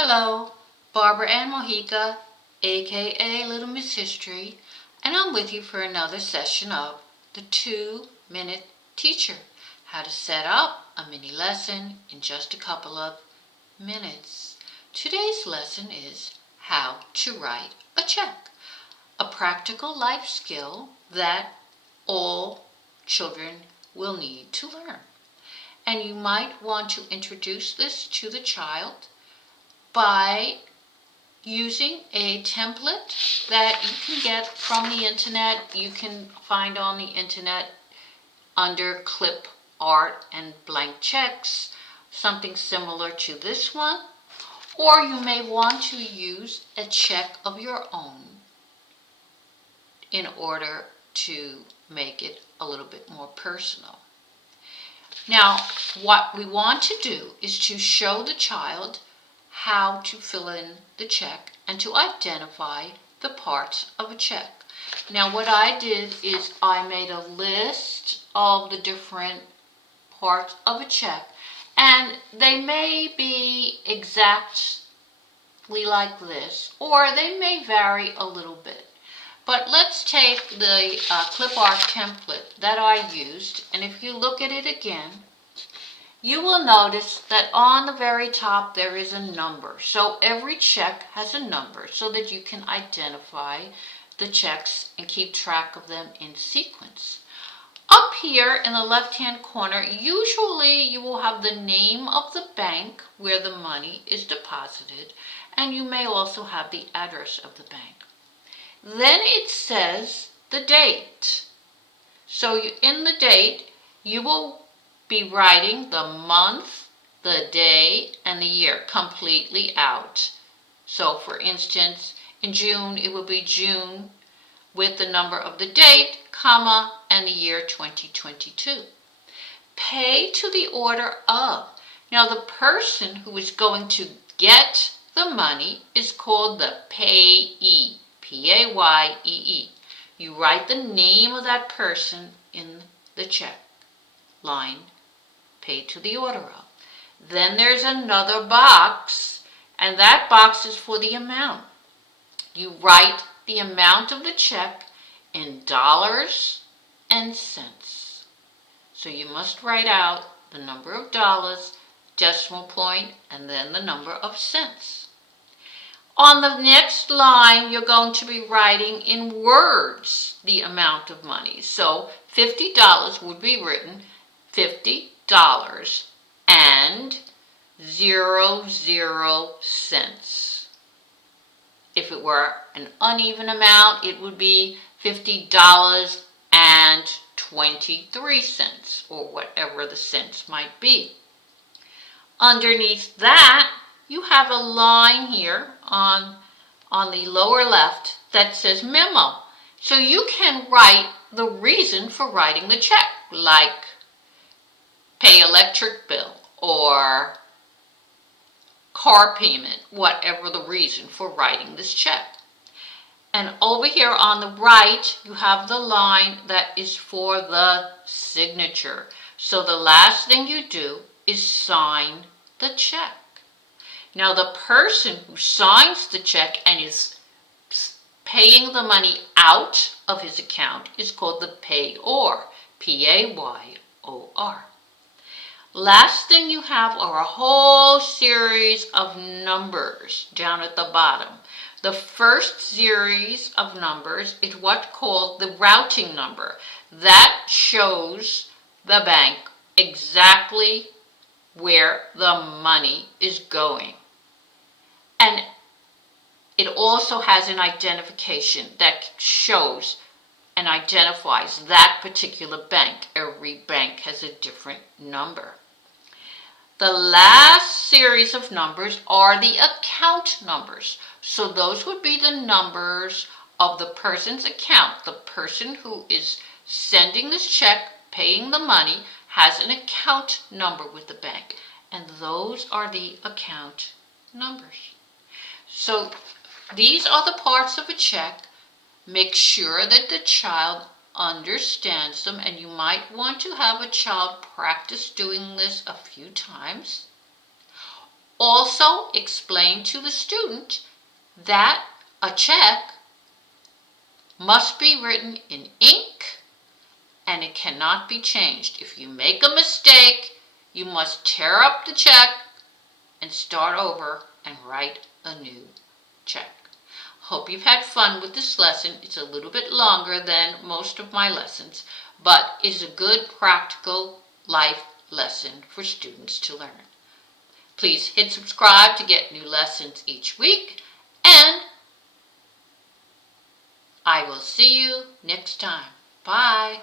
Hello, Barbara Ann Mojica, aka Little Miss History, and I'm with you for another session of the 2-Minute Teacher, how to set up a mini lesson in just a couple of minutes. Today's lesson is how to write a check, a practical life skill that all children will need to learn. And you might want to introduce this to the child by using a template that you can get from the internet. You can find on the internet under CLIPART and blank checks, something similar to this one. Or you may want to use a check of your own in order to make it a little bit more personal. Now, what we want to do is to show the child how to fill in the check and to identify the parts of a check. Now, what I did is I made a list of the different parts of a check, and they may be exactly like this, or they may vary a little bit. But let's take the CLIPART template that I used, and if you look at it again, you will notice that on the very top there is a number. So every check has a number so that you can identify the checks and keep track of them in sequence. Up here in the left-hand corner, usually you will have the name of the bank where the money is deposited, and you may also have the address of the bank. Then it says the date. So in the date, you will be writing the month, the day, and the year completely out. So for instance, in June, it will be June with the number of the date, comma, and the year 2022. Pay to the order of. Now the person who is going to get the money is called the payee, P-A-Y-E-E. You write the name of that person in the check line, paid to the order of. Then there's another box, and that box is for the amount. You write the amount of the check in dollars and cents. So you must write out the number of dollars, decimal point, and then the number of cents. On the next line, you're going to be writing in words the amount of money. So $50 would be written $50 and 00 cents. If it were an uneven amount, it would be $50 and 23 cents, or whatever the cents might be. Underneath that, you have a line here on the lower left that says memo. So you can write the reason for writing the check, like pay electric bill or car payment, whatever the reason for writing this check. And over here on the right, you have the line that is for the signature. So the last thing you do is sign the check. Now the person who signs the check and is paying the money out of his account is called the payor, P-A-Y-O-R. Last thing you have are a whole series of numbers down at the bottom. The first series of numbers is what's called the routing number. That shows the bank exactly where the money is going. And it also has an identification that shows and identifies that particular bank. Every bank has a different number. The last series of numbers are the account numbers. So those would be the numbers of the person's account. The person who is sending this check, paying the money, has an account number with the bank. And those are the account numbers. So these are the parts of a check. Make sure that the child understands them, and you might want to have a child practice doing this a few times. Also, explain to the student that a check must be written in ink and it cannot be changed. If you make a mistake, you must tear up the check and start over and write a new check. Hope you've had fun with this lesson. It's a little bit longer than most of my lessons, but it is a good practical life lesson for students to learn. Please hit subscribe to get new lessons each week, and I will see you next time. Bye.